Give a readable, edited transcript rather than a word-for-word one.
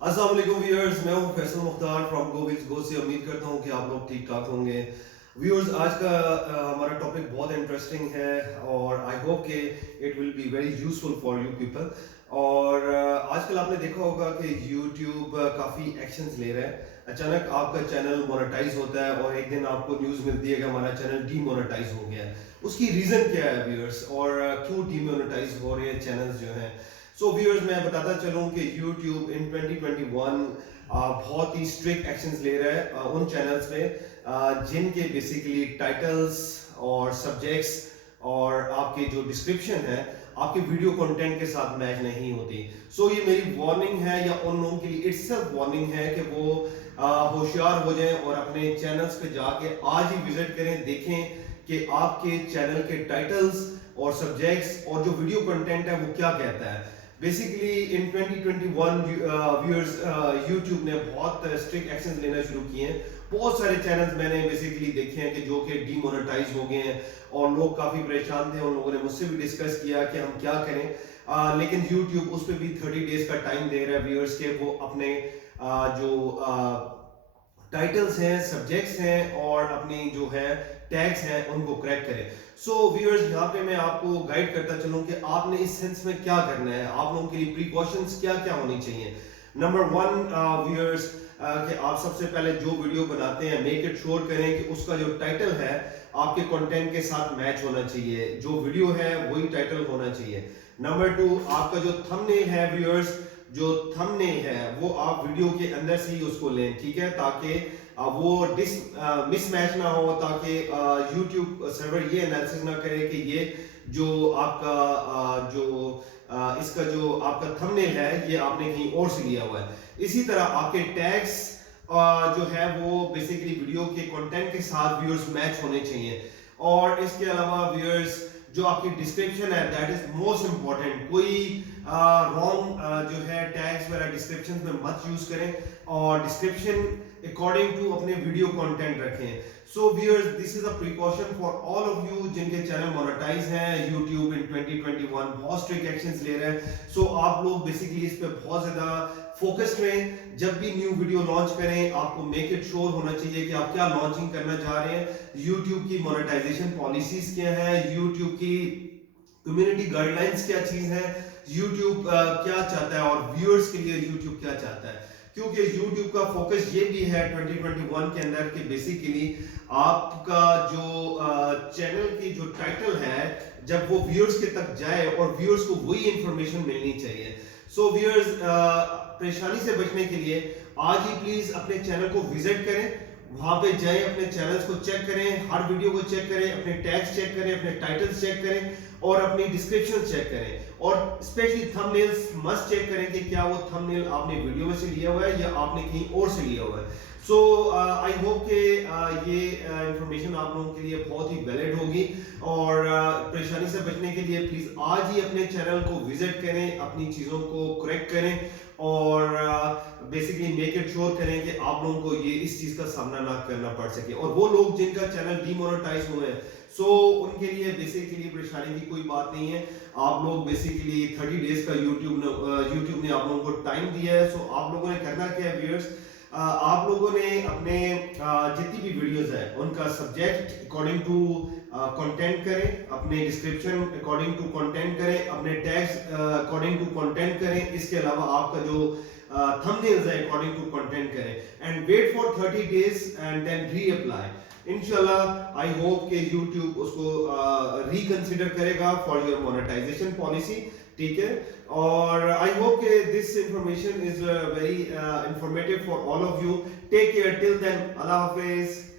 अस्सलाम वालेकुम व्यूअर्स, मैं हूं फैसल मुख्तार फ्रॉम गो से। उम्मीद करता हूं कि आप लोग ठीक ठाक होंगे। व्यूअर्स, आज का हमारा टॉपिक बहुत इंटरेस्टिंग है और आई होप कि it will be very useful for you people. और आजकल आपने देखा होगा कि यूट्यूब काफ़ी एक्शंस ले रहा है। अचानक आपका चैनल मोनेटाइज होता है और एक दिन आपको न्यूज़ मिलती है कि हमारा चैनल डीमोनेटाइज हो गया है। उसकी रीज़न क्या है व्यूअर्स, और क्यों डीमोनेटाइज हो रहे हैं चैनल्स जो हैं। सो व्यूअर्स, मैं बताता चलूं कि YouTube इन 2021 बहुत ही स्ट्रिक्ट एक्शंस ले रहा है उन चैनल्स पे जिनके बेसिकली टाइटल्स और सब्जेक्ट्स और आपके जो डिस्क्रिप्शन है आपके वीडियो कंटेंट के साथ मैच नहीं होती। सो ये मेरी वार्निंग है, या उन लोगों के लिए इट्सल्फ वार्निंग है कि वो होशियार हो जाएं और अपने चैनल्स पे जाके आज ही विजिट करें, देखें कि आपके चैनल के टाइटल्स और सब्जेक्ट्स और जो वीडियो कंटेंट है वो क्या कहता है। बेसिकली इन 2021 व्यूअर्स, यूट्यूब ने बहुत स्ट्रिक्ट एक्शंस लेना शुरू किए हैं। बहुत सारे चैनल्स मैंने बेसिकली देखे हैं कि जो कि डीमोनेटाइज हो गए हैं और लोग काफ़ी परेशान थे। उन लोगों ने मुझसे भी डिस्कस किया कि हम क्या करें, लेकिन यूट्यूब उस पर भी 30 डेज का टाइम दे रहा है व्यूअर्स के वो अपने जो टाइटल्स हैं, सब्जेक्ट्स हैं और अपनी जो है टैग्स हैं उनको क्रैक करें। सो व्यूअर्स, यहाँ पे मैं आपको गाइड करता चलूं कि आपने इस सेंस में क्या करना है, आप लोगों के लिए प्रिकॉशंस क्या क्या होनी चाहिए। नंबर वन व्यूअर्स, कि आप सबसे पहले जो वीडियो बनाते हैं मेक इट श्योर करें कि उसका जो टाइटल है आपके कंटेंट के साथ मैच होना चाहिए। जो वीडियो है वही टाइटल होना चाहिए। नंबर टू, आपका जो थंबनेल है व्यूअर्स, जो थंबनेल है वो आप वीडियो के अंदर से ही उसको लें, ठीक है, ताकि वो मिसमैच ना हो, ताकि यूट्यूब सर्वर ये एनालिसिस ना करे कि ये जो आपका इसका जो आपका थंबनेल है ये आपने कहीं और से लिया हुआ है। इसी तरह आपके टैग्स जो है वो बेसिकली वीडियो के कंटेंट के साथ व्यूअर्स मैच होने चाहिए। और इसके अलावा व्यूअर्स, जो आपकी डिस्क्रिप्शन है दैट इज मोस्ट इंपॉर्टेंट। कोई रॉन्ग जो है टैग्स वगैरह डिस्क्रिप्शन में मत यूज करें और डिस्क्रिप्शन अकॉर्डिंग टू अपने वीडियो कंटेंट रखें। So viewers, this is a precaution for all of you जिनके चैनल मोनेटाइज हैं। यूट्यूब इन 2021 बहुत स्ट्रिक्ट एक्शंस ले रहे हैं। सो आप लोग बेसिकली इस पे बहुत ज्यादा फोकस्ड रहें। जब भी न्यू वीडियो लॉन्च करें आपको मेक इट श्योर होना चाहिए कि आप क्या लॉन्चिंग करना चाह रहे हैं, यूट्यूब की मोनेटाइजेशन पॉलिसीज क्या है, यूट्यूब की कम्युनिटी गाइडलाइंस क्या चीज है, यूट्यूब क्या चाहता है और व्यूअर्स के लिए यूट्यूब क्या चाहता है। क्योंकि यूट्यूब का फोकस ये भी है 2021 के अंदर कि बेसिकली आपका जो चैनल की जो टाइटल है जब वो व्यूअर्स के तक जाए और व्यूअर्स को वही इंफॉर्मेशन मिलनी चाहिए। सो व्यूअर्स, परेशानी से बचने के लिए आज ही प्लीज अपने चैनल को विजिट करें, वहां पे जाएं, अपने चैनल्स को चेक करें, हर वीडियो को चेक करें, अपने टैग्स चेक करें, अपने टाइटल्स चेक करें और अपनी डिस्क्रिप्शन चेक करें। और स्पेशली थंबनेल्स मस्ट चेक करें कि क्या वो थंबनेल आपने वीडियो में से लिया हुआ है या आपने कहीं और से लिया हुआ है। सो आई होप कि ये इंफॉर्मेशन आप लोगों के लिए बहुत ही वैलिड होगी। और परेशानी से बचने के लिए प्लीज आज ही अपने चैनल को विजिट करें, अपनी चीजों को करेक्ट करें और बेसिकली मेक इट श्योर करें कि आप लोगों को ये इस चीज का सामना ना करना पड़ सके। और वो लोग जिनका चैनल डीमोनेटाइज हुए हैं, सो उनके लिए बेसिकली परेशानी की कोई बात नहीं है। आप लोग बेसिकली 30 डेज का यूट्यूब ने आप लोगों को टाइम दिया है। सो आप लोगों ने करना क्या है व्यूअर्स, आप लोगों ने अपने जितनी भी वीडियोस है उनका सब्जेक्ट अकॉर्डिंग टू कंटेंट करें, अपने डिस्क्रिप्शन अकॉर्डिंग टू कंटेंट करें, अपने टैग्स अकॉर्डिंग टू कंटेंट करें। इसके अलावा आपका जो थंबनेल्स है अकॉर्डिंग टू कंटेंट करें and wait for 30 days and then reapply. इंशाल्लाह आई होप कि YouTube उसको रिकंसिडर करेगा फॉर योर मोनेटाइजेशन पॉलिसी, ठीक है। और आई होप कि this information is very informative for all of you. Take care till then, अल्लाह हाफिज।